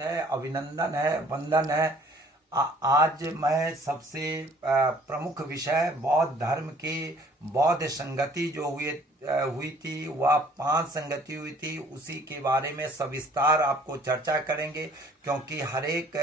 है, अभिनंदन है, वंदन है। आज मैं सबसे प्रमुख विषय बौद्ध धर्म की बौद्ध संगति जो हुई थी, वह 5 संगति हुई थी, उसी के बारे में सविस्तार आपको चर्चा करेंगे। क्योंकि हर एक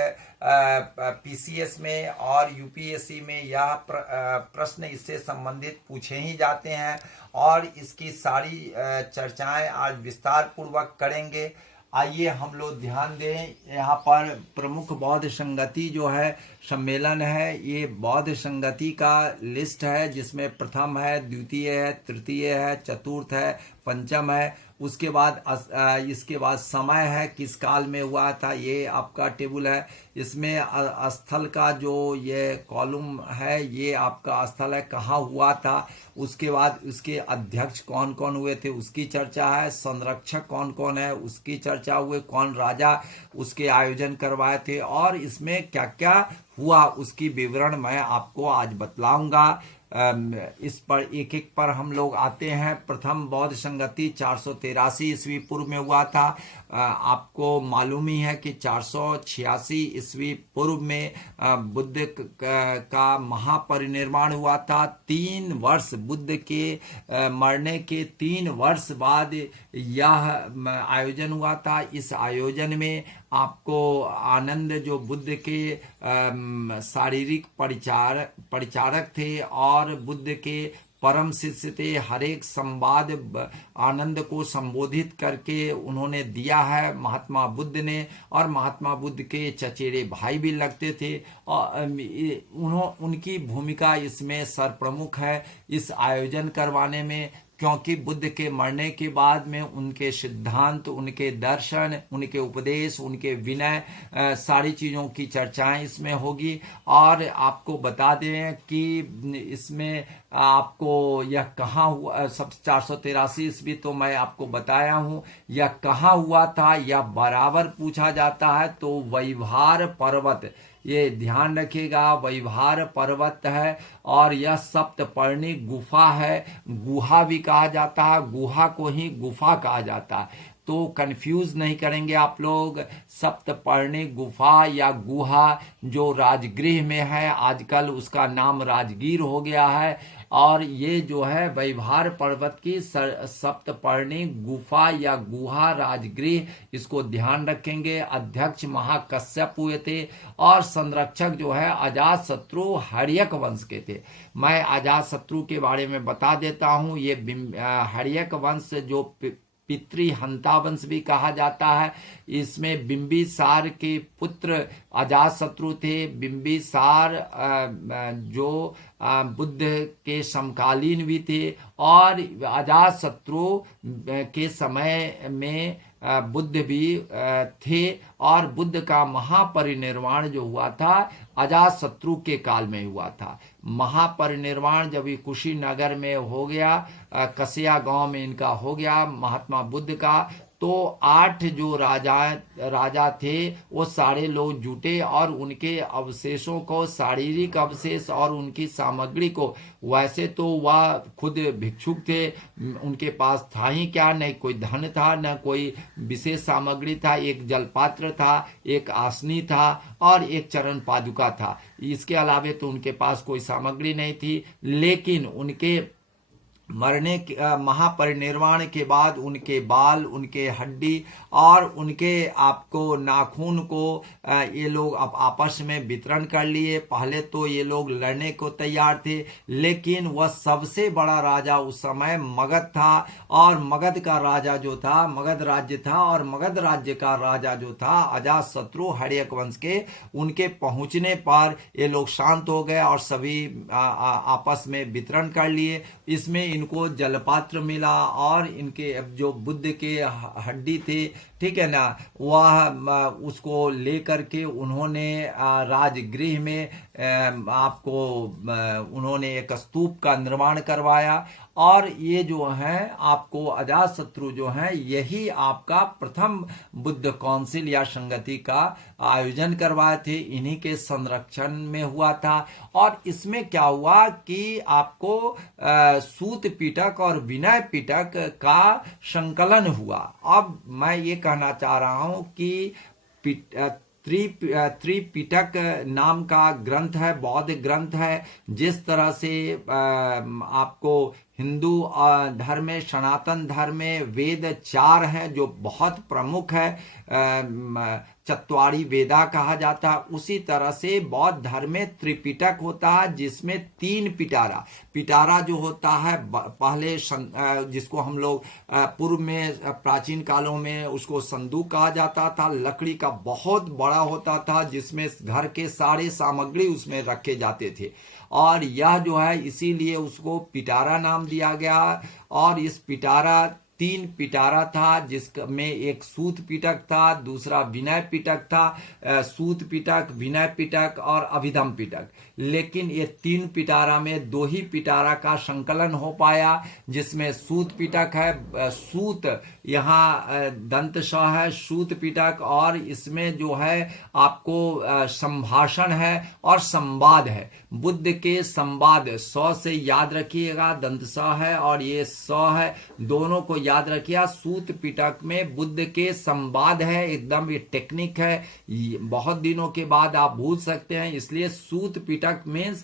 पीसीएस में और यूपीएससी में यह प्रश्न इससे संबंधित पूछे ही जाते हैं और इसकी सारी चर्चाएं आज विस्तार पूर्वक करेंगे। आइए हम लोग ध्यान दें, यहाँ पर प्रमुख बौद्ध संगति जो है सम्मेलन है, ये बौद्ध संगति का लिस्ट है, जिसमें प्रथम है, द्वितीय है, तृतीय है, चतुर्थ है, पंचम है। उसके बाद इसके बाद समय है, किस काल में हुआ था, ये आपका टेबल है। इसमें स्थल का जो ये कॉलम है, ये आपका स्थल है, कहाँ हुआ था। उसके बाद उसके अध्यक्ष कौन कौन हुए थे, उसकी चर्चा है। संरक्षक कौन कौन है, उसकी चर्चा हुए। कौन राजा उसके आयोजन करवाए थे और इसमें क्या क्या हुआ, उसकी विवरण मैं आपको आज बतलाऊंगा। इस पर एक एक पर हम लोग आते हैं। प्रथम बौद्ध संगति 483 ईस्वी पूर्व में हुआ था। आपको मालूम ही है कि 486 ईस्वी पूर्व में बुद्ध का महापरिनिर्वाण हुआ था। 3 वर्ष बुद्ध के मरने के 3 वर्ष बाद यह आयोजन हुआ था। इस आयोजन में आपको आनंद जो बुद्ध के शारीरिक परिचारक थे और बुद्ध के परम शिष्य थे, हर एक संवाद आनंद को संबोधित करके उन्होंने दिया है महात्मा बुद्ध ने। और महात्मा बुद्ध के चचेरे भाई भी लगते थे और उनकी भूमिका इसमें सर्वप्रमुख है इस आयोजन करवाने में। क्योंकि बुद्ध के मरने के बाद में उनके सिद्धांत, उनके दर्शन, उनके उपदेश, उनके विनय, सारी चीज़ों की चर्चाएं इसमें होगी। और आपको बता दें कि इसमें आपको यह कहाँ हुआ, सब 483 ईस्वी तो मैं आपको बताया हूँ। यह कहाँ हुआ था, यह बराबर पूछा जाता है। तो वैभार पर्वत, ये ध्यान रखिएगा, वैभार पर्वत है और यह सप्तपर्णी गुफा है। गुहा भी कहा जाता है, गुहा को ही गुफा कहा जाता है, तो कंफ्यूज नहीं करेंगे आप लोग। सप्तपर्णी गुफा या गुहा जो राजगृह में है, आजकल उसका नाम राजगीर हो गया है। और ये जो है वैभार पर्वत की सप्तपर्णी गुफा या गुहा राजगृह, इसको ध्यान रखेंगे। अध्यक्ष महाकश्यप हुए थे और संरक्षक जो है अजातशत्रु हर्यक वंश के थे। मैं अजातशत्रु के बारे में बता देता हूँ। ये हर्यक वंश जो पितृहंता वंश भी कहा जाता है, इसमें बिंबिसार के पुत्र अजातशत्रु थे। बिंबिसार जो बुद्ध के समकालीन भी थे और अजातशत्रु के समय में बुद्ध भी थे। और बुद्ध का महापरिनिर्वाण जो हुआ था अजातशत्रु के काल में हुआ था। महापरिनिर्वाण जब ये कुशीनगर में हो गया, कसिया गांव में इनका हो गया महात्मा बुद्ध का, तो 8 जो राजा थे वो सारे लोग जुटे और उनके अवशेषों को, शारीरिक अवशेष और उनकी सामग्री को, वैसे तो वह खुद भिक्षुक थे, उनके पास था ही क्या, नहीं कोई धन था न कोई विशेष सामग्री था। एक जलपात्र था, एक आसनी था और एक चरण पादुका था। इसके अलावे तो उनके पास कोई सामग्री नहीं थी। लेकिन उनके मरने महापरिनिर्वाण के बाद उनके बाल, उनके हड्डी और उनके आपको नाखून को ये लोग अब आपस में वितरण कर लिए। पहले तो ये लोग लड़ने को तैयार थे, लेकिन वह सबसे बड़ा राजा उस समय मगध था और मगध का राजा जो था, मगध राज्य था और मगध राज्य का राजा जो था अजातशत्रु हर्यक वंश के, उनके पहुंचने पर ये लोग शांत हो गए और सभी आपस में वितरण कर लिए। इसमें इनको जलपात्र मिला और इनके जो बुद्ध के हड्डी थे, ठीक है ना, वह उसको लेकर के उन्होंने राजगृह में आपको उन्होंने एक स्तूप का निर्माण करवाया। और ये जो है आपको अजातशत्रु जो है, यही आपका प्रथम बुद्ध काउंसिल या संगति का आयोजन करवाए थे, इन्हीं के संरक्षण में हुआ था। और इसमें क्या हुआ कि आपको सूत पिटक और विनय पिटक का संकलन हुआ। अब मैं ये कहना चाह रहा हूं कि त्रिपिटक नाम का ग्रंथ है, बौद्ध ग्रंथ है। जिस तरह से आपको हिंदू धर्म में, सनातन धर्म में वेद 4 हैं जो बहुत प्रमुख है, चत्वारी वेदा कहा जाता है, उसी तरह से बौद्ध धर्म में त्रिपिटक होता है जिसमें 3 पिटारा। पिटारा जो होता है पहले जिसको हम लोग पूर्व में प्राचीन कालों में उसको संदूक कहा जाता था, लकड़ी का बहुत बड़ा होता था जिसमें घर के सारे सामग्री उसमें रखे जाते थे, और यह जो है इसीलिए उसको पिटारा नाम दिया गया। और इस पिटारा 3 पिटारा था, जिसमें एक सूत पिटक था, दूसरा विनय पिटक था, सूत पिटक, विनय पिटक और अभिधम पिटक। लेकिन ये 3 पिटारा में 2 ही पिटारा का संकलन हो पाया, जिसमें सूत पिटक है, सूत यहाँ दंत स है, सूत पिटक, और इसमें जो है आपको संभाषण है और संवाद है, बुद्ध के संवाद। स से याद रखिएगा, दंत स है और ये स है, दोनों को याद रखिए। सूत पिटक में बुद्ध के संवाद है, एकदम ये टेक्निक है, बहुत दिनों के बाद आप भूल सकते हैं, इसलिए सूत पिटक मीन्स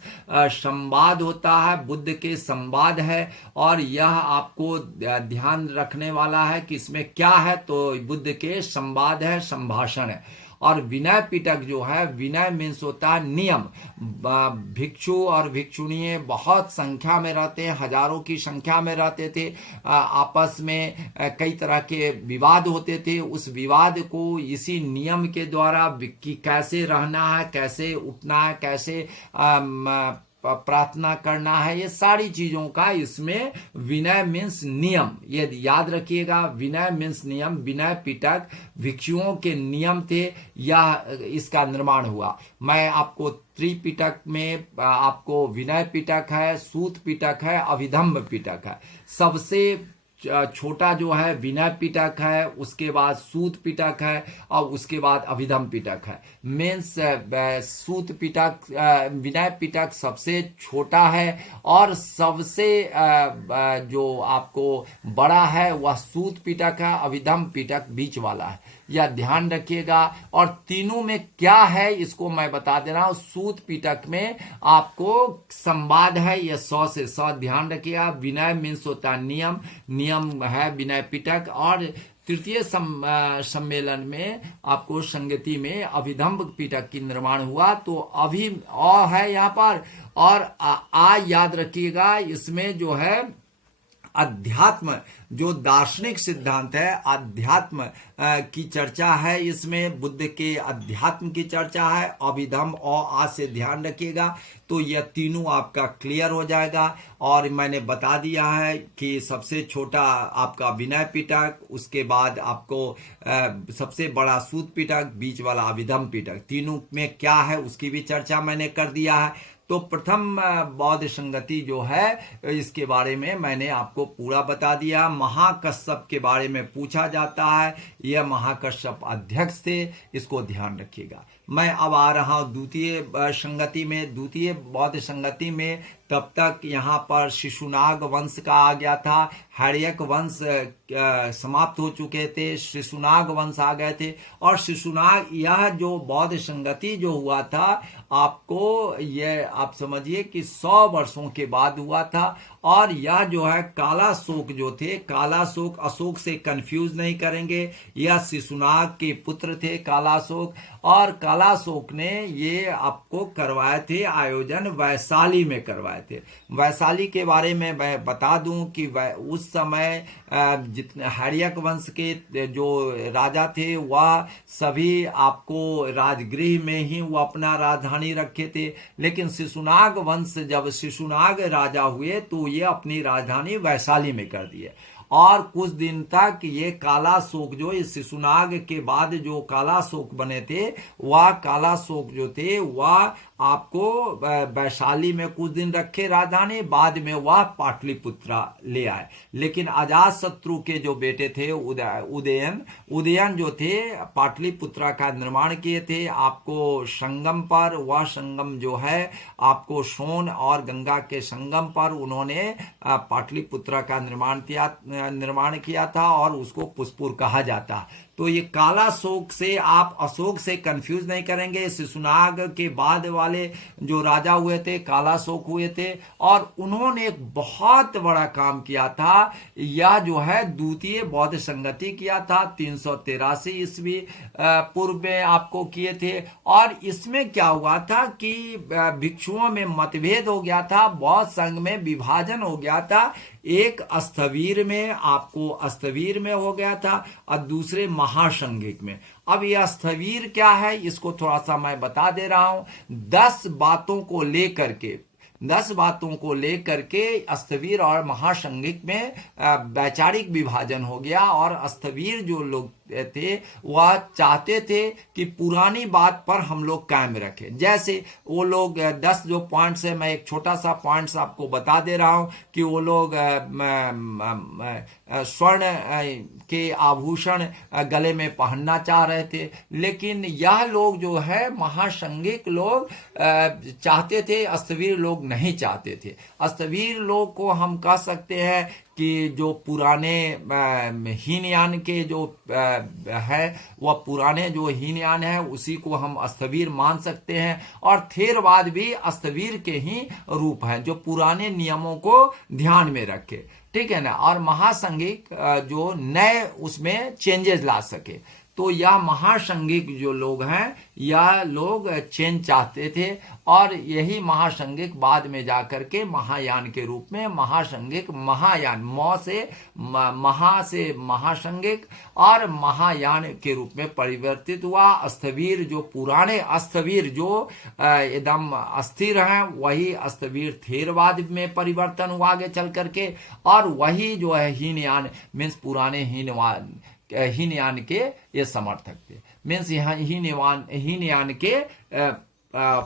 संवाद होता है, बुद्ध के संवाद है। और यह आपको ध्यान रखने वाला है कि इसमें क्या है, तो बुद्ध के संवाद है, संभाषण है। और विनय पिटक जो है, विनय मीन्स होता है नियम। भिक्षु और भिक्षुणियाँ बहुत संख्या में रहते हैं, हजारों की संख्या में रहते थे, आपस में कई तरह के विवाद होते थे। उस विवाद को इसी नियम के द्वारा कि कैसे रहना है, कैसे उठना है, कैसे प्रार्थना करना है, ये सारी चीजों का इसमें विनय मीन्स नियम, ये याद रखिएगा। विनय मीन्स नियम, विनय पिटक भिक्षुओं के नियम थे, यह इसका निर्माण हुआ। मैं आपको त्रिपिटक में आपको विनय पिटक है, सूत पिटक है, अभिधम्म पिटक है। सबसे छोटा जो है विनय पिटक है, उसके बाद सूत पिटक है और उसके बाद अभिधम पिटक है। मीन्स सूत पिटक, विनय पिटक सबसे छोटा है और सबसे जो आपको बड़ा है वह सूत पिटक है, अभिधम पिटक बीच वाला है, यह ध्यान रखिएगा। और तीनों में क्या है इसको मैं बता दे रहा हूं। सूत पिटक में आपको संवाद है, यह 100 से 100 ध्यान रखिएगा। विनय मीन्स होता है नियम, नियम है विनय पिटक। और तृतीय सम्मेलन में आपको संगति में अभिधम्म पिटक की निर्माण हुआ, तो अभी है यहाँ पर। और याद रखिएगा, इसमें जो है अध्यात्म जो दार्शनिक सिद्धांत है, अध्यात्म की चर्चा है, इसमें बुद्ध के अध्यात्म की चर्चा है। अभिधम और आज से ध्यान रखिएगा, तो यह तीनों आपका क्लियर हो जाएगा। और मैंने बता दिया है कि सबसे छोटा आपका विनय पिटक, उसके बाद आपको सबसे बड़ा सूत पिटक, बीच वाला अभिधम पिटक, तीनों में क्या है उसकी भी चर्चा मैंने कर दिया है। तो प्रथम बौद्ध संगति जो है इसके बारे में मैंने आपको पूरा बता दिया। महाकश्यप के बारे में पूछा जाता है, यह महाकश्यप अध्यक्ष थे, इसको ध्यान रखिएगा। मैं अब आ रहा हूं द्वितीय संगति में। द्वितीय बौद्ध संगति में तब तक यहाँ पर शिशुनाग वंश का आ गया था, हर्यक वंश समाप्त हो चुके थे, शिशुनाग वंश आ गए थे। और शिशुनाग, यह जो बौद्ध संगति जो हुआ था, आपको ये आप समझिए कि 100 वर्षों के बाद हुआ था। और यह जो है कालाशोक जो थे, कालाशोक अशोक से कंफ्यूज नहीं करेंगे, यह शिशुनाग के पुत्र थे कालाशोक। और कालाशोक ने ये आपको करवाए थे आयोजन, वैशाली में करवाए थे। वैशाली के बारे में मैं बता दूं कि उस समय जितने हर्यक वंश के जो राजा थे वह सभी आपको राजगृह में ही वो अपना राजधानी रखे थे। लेकिन शिशुनाग वंश, जब शिशुनाग राजा हुए तो ये अपनी राजधानी वैशाली में कर दिए। और कुछ दिन तक ये कालाशोक जो इस शिशुनाग के बाद जो कालाशोक बने थे, वह कालाशोक जो थे वह आपको वैशाली में कुछ दिन रखे राजधानी, बाद में वह पाटलिपुत्रा ले आए। लेकिन अजातशत्रु के जो बेटे थे उदयन जो थे, पाटलिपुत्रा का निर्माण किए थे आपको संगम पर। वह संगम जो है आपको सोन और गंगा के संगम पर उन्होंने पाटलिपुत्रा का निर्माण किया था और उसको पुष्पुर कहा जाता। तो ये काला शोक से आप अशोक से कंफ्यूज नहीं करेंगे। शिशुनाग के बाद वाले जो राजा हुए थे काला शोक हुए थे, और उन्होंने एक बहुत बड़ा काम किया था। यह जो है द्वितीय बौद्ध संगति किया था 383 ईस्वी पूर्व में आपको किए थे। और इसमें क्या हुआ था कि भिक्षुओं में मतभेद हो गया था, बौद्ध संघ में विभाजन हो गया था। एक स्थवीर में आपको स्थवीर में हो गया था और दूसरे महासंघिक में। अब यह स्थवीर क्या है इसको थोड़ा सा मैं बता दे रहा हूं। 10 बातों को लेकर के स्थवीर और महासंघिक में वैचारिक विभाजन हो गया। और स्थवीर जो लोग थे वह चाहते थे कि पुरानी बात पर हम लोग कायम रखें। जैसे वो लोग 10 जो पॉइंट्स है, मैं एक छोटा सा पॉइंट्स आपको बता दे रहा हूं कि वो लोग स्वर्ण के आभूषण गले में पहनना चाह रहे थे, लेकिन यह लोग जो है महासंघिक लोग चाहते थे, स्थवीर लोग नहीं चाहते थे। स्थवीर लोग को हम कह सकते हैं कि जो पुराने हीनयान के जो है वह पुराने जो हीनयान है उसी को हम स्थवीर मान सकते हैं। और थेरवाद भी स्थवीर के ही रूप हैं जो पुराने नियमों को ध्यान में रखे, ठीक है ना। और महासंघिक जो नए उसमें चेंजेस ला सके। तो यह महासंघिक जो लोग हैं यह लोग चेंज चाहते थे, और यही महासंघिक बाद में जाकर के महायान के रूप में महासंघिक महायान महा से महासंघिक और महायान के रूप में परिवर्तित हुआ। स्थवीर जो पुराने स्थवीर जो एकदम अस्थिर हैं वही स्थवीर थेरवाद में परिवर्तन हुआ आगे चल करके। और वही जो है हीनयान मीन्स पुराने हीनयान के ये समर्थक थे, मीन्स यहाँ हीनयान के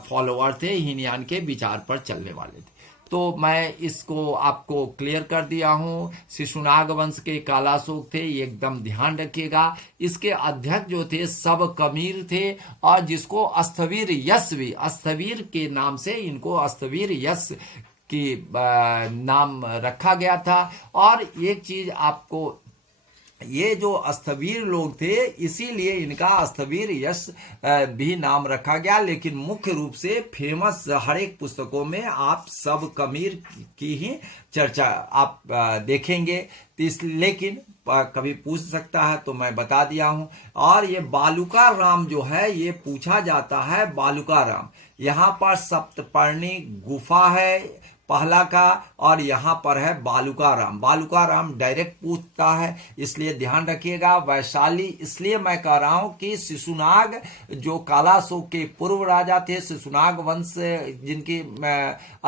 फॉलोअर थे, हीनयान के विचार पर चलने वाले थे। तो मैं इसको आपको क्लियर कर दिया हूं। शिशुनाग वंश के कालाशोक थे, ये एकदम ध्यान रखिएगा। इसके अध्यक्ष जो थे सब कमीर थे, और जिसको स्थवीर यश भी स्थवीर के नाम से इनको स्थवीर यश की नाम रखा गया था। और एक चीज आपको, ये जो स्थवीर लोग थे इसीलिए इनका स्थवीर यश भी नाम रखा गया, लेकिन मुख्य रूप से फेमस हर एक पुस्तकों में आप सब कमीर की ही चर्चा आप देखेंगे। लेकिन कभी पूछ सकता है तो मैं बता दिया हूं। और ये बालुका राम जो है ये पूछा जाता है, बालुका राम यहाँ पर सप्तपर्णी गुफा है पहला का, और यहाँ पर है बालुका राम डायरेक्ट पूछता है, इसलिए ध्यान रखिएगा। वैशाली इसलिए मैं कह रहा हूं कि शिशुनाग जो कालाशोक के पूर्व राजा थे, शिशुनाग वंश जिनकी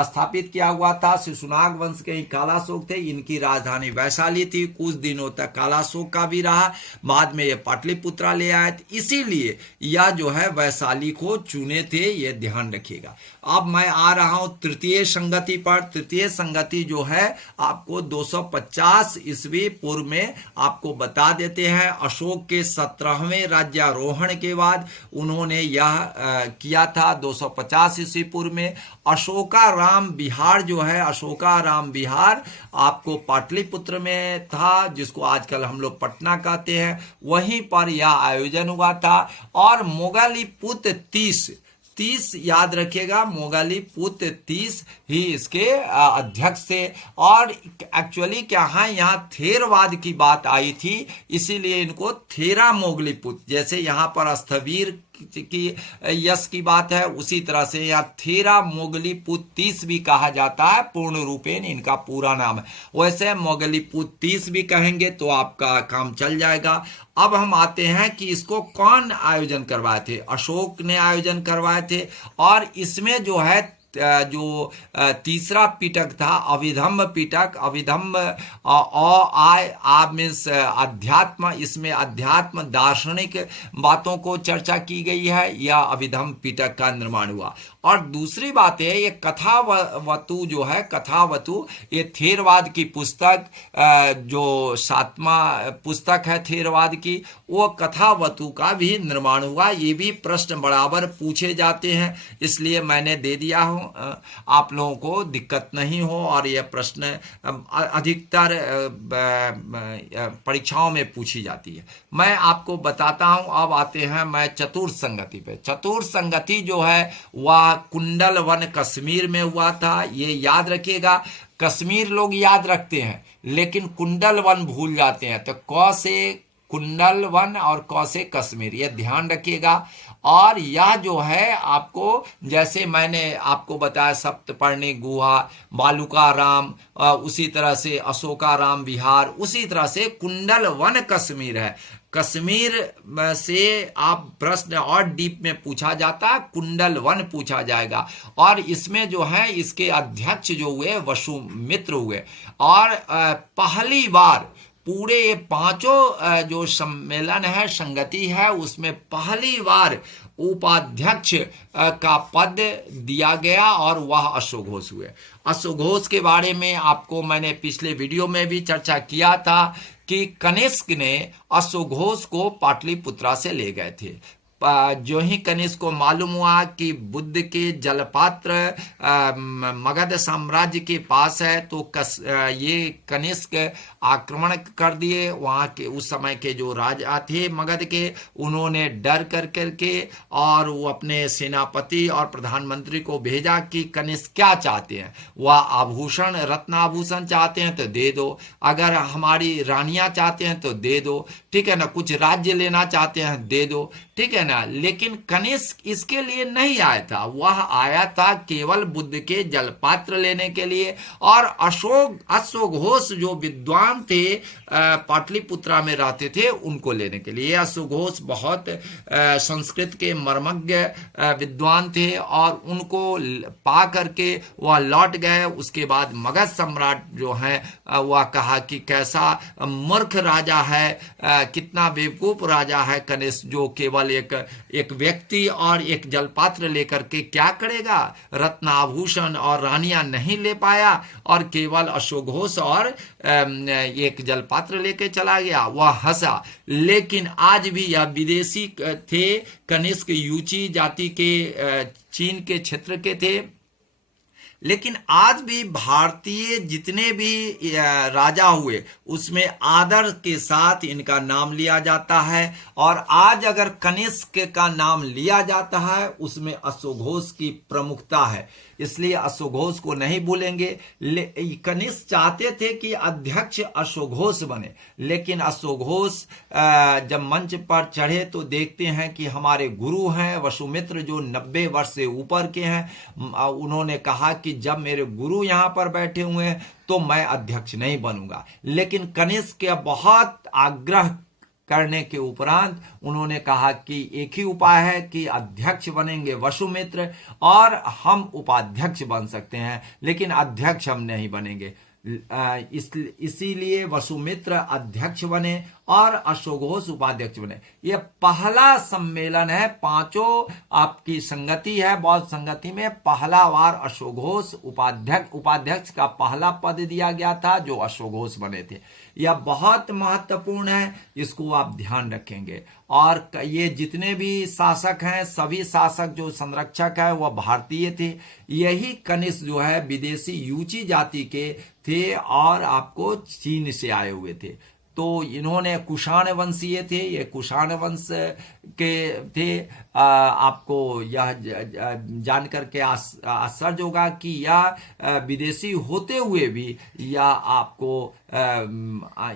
स्थापित किया हुआ था, शिशुनाग वंश के ही कालाशोक थे। इनकी राजधानी वैशाली थी, कुछ दिनों तक कालाशोक का भी रहा, बाद में ये पाटलिपुत्रा ले आए थे, इसीलिए यह जो है वैशाली को चुने थे, ये ध्यान रखिएगा। अब मैं आ रहा हूं तृतीय संगति पर। तृतीय संगति जो है आपको 250 ईस्वी पूर्व में आपको बता देते हैं। अशोक के 17वें राज्यारोहण के बाद उन्होंने यह किया था 250 ईस्वी पूर्व में। अशोकाराम विहार जो है, अशोकाराम विहार आपको पाटलिपुत्र में था, जिसको आजकल हम लोग पटना कहते हैं, वहीं पर यह आयोजन हुआ था। और मोगलीपुत्र 30 याद रखिएगा, मोगलीपुत्र 30 ही इसके अध्यक्ष थे। और एक्चुअली क्या है, यहाँ थेरवाद की बात आई थी, इसीलिए इनको थेरा मोगलीपुत्र, जैसे यहाँ पर स्थवीर की यश की बात है उसी तरह से यहाँ थेरा मोगलीपुत्र 30 भी कहा जाता है, पूर्ण रूपेण इनका पूरा नाम है। वैसे मोगलीपुत्र 30 भी कहेंगे तो आपका काम चल जाएगा। अब हम आते हैं कि इसको कौन आयोजन करवाए थे। अशोक ने आयोजन करवाए थे, और इसमें जो है जो तीसरा पिटक था अभिधम्म पिटक, अभिधम्म मीन्स अध्यात्म, इसमें अध्यात्म दार्शनिक बातों को चर्चा की गई है, या अभिधम्म पिटक का निर्माण हुआ। और दूसरी बात है ये कथावतु जो है, कथावतु ये थेरवाद की पुस्तक, जो 7वां पुस्तक है थेरवाद की, वो कथावतु का भी निर्माण हुआ। ये भी प्रश्न बराबर पूछे जाते हैं, इसलिए मैंने दे दिया हूं। आप लोगों को दिक्कत नहीं हो और यह प्रश्न अधिकतर परीक्षाओं में पूछी जाती है। मैं आपको बताता हूं। अब आते हैं मैं चतुर्थ संगति पे। चतुर्थ संगति जो है वह कुंडल वन कश्मीर में हुआ था। ये याद रखिएगा, कश्मीर लोग याद रखते हैं लेकिन कुंडल वन भूल जाते हैं। तो क से कुंडल वन और क से कश्मीर, यह ध्यान रखिएगा। और यह जो है आपको, जैसे मैंने आपको बताया, सप्तपर्णी गुहा, बालुकाराम, उसी तरह से अशोकाराम विहार, उसी तरह से कुंडल वन कश्मीर है। कश्मीर से आप प्रश्न और डीप में पूछा जाता है, कुंडल वन पूछा जाएगा। और इसमें जो है इसके अध्यक्ष जो हुए वसुमित्र हुए। और पहली बार पूरे ये पांचों जो सम्मेलन है, संगति है, उसमें पहली बार उपाध्यक्ष का पद दिया गया और वह अश्वघोष हुए। अश्वघोष के बारे में आपको मैंने पिछले वीडियो में भी चर्चा किया था कि कनिष्क ने अश्वघोष को पाटलिपुत्रा से ले गए थे। जो ही कनिष्क को मालूम हुआ कि बुद्ध के जलपात्र मगध साम्राज्य के पास है, तो ये कनिष्क आक्रमण कर दिए। वहाँ के उस समय के जो राजा थे मगध के, उन्होंने डर कर करके और वो अपने सेनापति और प्रधानमंत्री को भेजा कि कनिष्क क्या चाहते हैं। वह आभूषण, रत्न आभूषण चाहते हैं तो दे दो, अगर हमारी रानियां चाहते हैं तो दे दो, ठीक है ना, कुछ राज्य लेना चाहते हैं दे दो, ठीक है ना। लेकिन कनिष्क इसके लिए नहीं आया था, वह आया था केवल बुद्ध के जलपात्र लेने के लिए। और अश्वघोष जो विद्वान थे, पाटलिपुत्रा में रहते थे, उनको लेने के लिए। अश्वघोष बहुत संस्कृत के मर्मज्ञ विद्वान थे और उनको पा करके वह लौट गए। उसके बाद मगध सम्राट जो है वह कहा कि कैसा मूर्ख राजा है, कितना बेवकूफ राजा है कनिष्क, जो केवल एक व्यक्ति और एक जलपात्र लेकर के क्या करेगा, रत्नाभूषण और रानियां नहीं ले पाया और केवल अश्वघोष और एक जलपात्र लेके चला गया। वह हंसा। लेकिन आज भी यह विदेशी थे, कनिष्क यूची जाति के चीन के क्षेत्र के थे। लेकिन आज भी भारतीय जितने भी राजा हुए उसमें आदर के साथ इनका नाम लिया जाता है। और आज अगर कनिष्क का नाम लिया जाता है उसमें अश्वघोष की प्रमुखता है, इसलिए अश्वघोष को नहीं भूलेंगे। कनिष्क चाहते थे कि अध्यक्ष अश्वघोष बने, लेकिन अश्वघोष जब मंच पर चढ़े तो देखते हैं कि हमारे गुरु हैं वसुमित्र, जो 90 वर्ष से ऊपर के हैं। उन्होंने कहा कि जब मेरे गुरु यहां पर बैठे हुए हैं तो मैं अध्यक्ष नहीं बनूंगा। लेकिन कनिष्क के बहुत आग्रह करने के उपरांत उन्होंने कहा कि एक ही उपाय है कि अध्यक्ष बनेंगे वसुमित्र और हम उपाध्यक्ष बन सकते हैं, लेकिन अध्यक्ष हम नहीं बनेंगे। इसीलिए वसुमित्र अध्यक्ष बने और अश्वघोष उपाध्यक्ष बने। यह पहला सम्मेलन है, पांचों आपकी संगति है, बौद्ध संगति में पहला बार अश्वघोष उपाध्यक्ष का पहला पद दिया गया था, जो अश्वघोष बने थे। यह बहुत महत्वपूर्ण है, इसको आप ध्यान रखेंगे। और ये जितने भी शासक हैं, सभी शासक जो संरक्षक है वह भारतीय थे। यही कनिष्क जो है विदेशी यूची जाति के थे और आपको चीन से आए हुए थे। तो इन्होंने कुषाण वंशीय थे, ये कुषाण वंश के थे। आपको यह जान करके आश्चर्य होगा कि यह विदेशी होते हुए भी यह आपको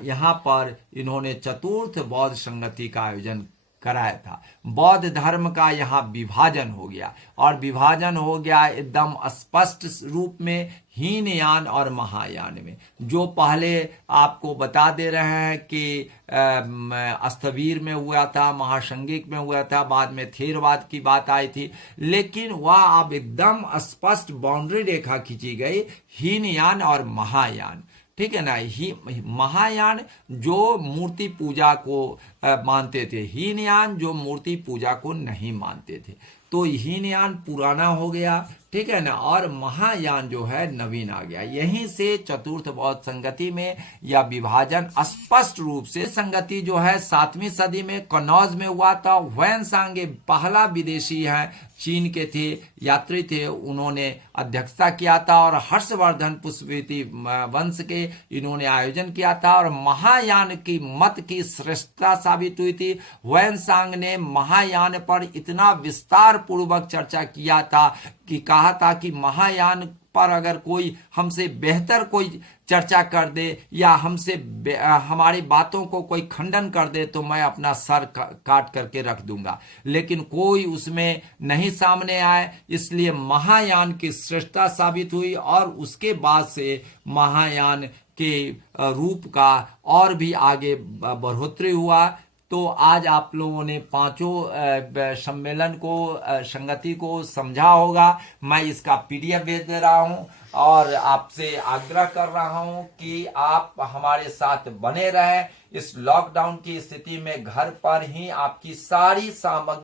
यहाँ पर इन्होंने चतुर्थ बौद्ध संगति का आयोजन कराया था। बौद्ध धर्म का यहाँ विभाजन हो गया, और विभाजन हो गया एकदम स्पष्ट रूप में हीनयान और महायान में। जो पहले आपको बता दे रहे हैं कि स्थविर में हुआ था, महासंगिक में हुआ था, बाद में थेरवाद की बात आई थी, लेकिन वह अब एकदम स्पष्ट बाउंड्री रेखा खींची गई, हीनयान और महायान। ठीक है ना। ही महायान जो मूर्ति पूजा को मानते थे, हीनयान जो मूर्ति पूजा को नहीं मानते थे। तो हीनयान पुराना हो गया, ठीक है ना, और महायान जो है नवीन आ गया। यहीं से चतुर्थ बौद्ध संगति में यह विभाजन स्पष्ट रूप से संगति जो है 7वीं सदी में कनौज में हुआ था। ह्वेनसांग पहला विदेशी है, चीन के थे, यात्री थे, उन्होंने अध्यक्षता किया था, और हर्षवर्धन पुष्पवती वंश के इन्होंने आयोजन किया था, और महायान की मत की श्रेष्ठता साबित हुई थी। ह्वेनसांग ने महायान पर इतना विस्तार पूर्वक चर्चा किया था कि कहा था कि महायान पर अगर कोई हमसे बेहतर कोई चर्चा कर दे या हमसे हमारी बातों को कोई खंडन कर दे तो मैं अपना सर काट करके रख दूंगा, लेकिन कोई उसमें नहीं सामने आए, इसलिए महायान की श्रेष्ठता साबित हुई। और उसके बाद से महायान के रूप का और भी आगे बढ़ोतरी हुआ। तो आज आप लोगों ने पांचों सम्मेलन को, संगति को समझा होगा। मैं इसका पीडीएफ भेज दे रहा हूं और आपसे आग्रह कर रहा हूं कि आप हमारे साथ बने रहें। इस लॉकडाउन की स्थिति में घर पर ही आपकी सारी सामग्री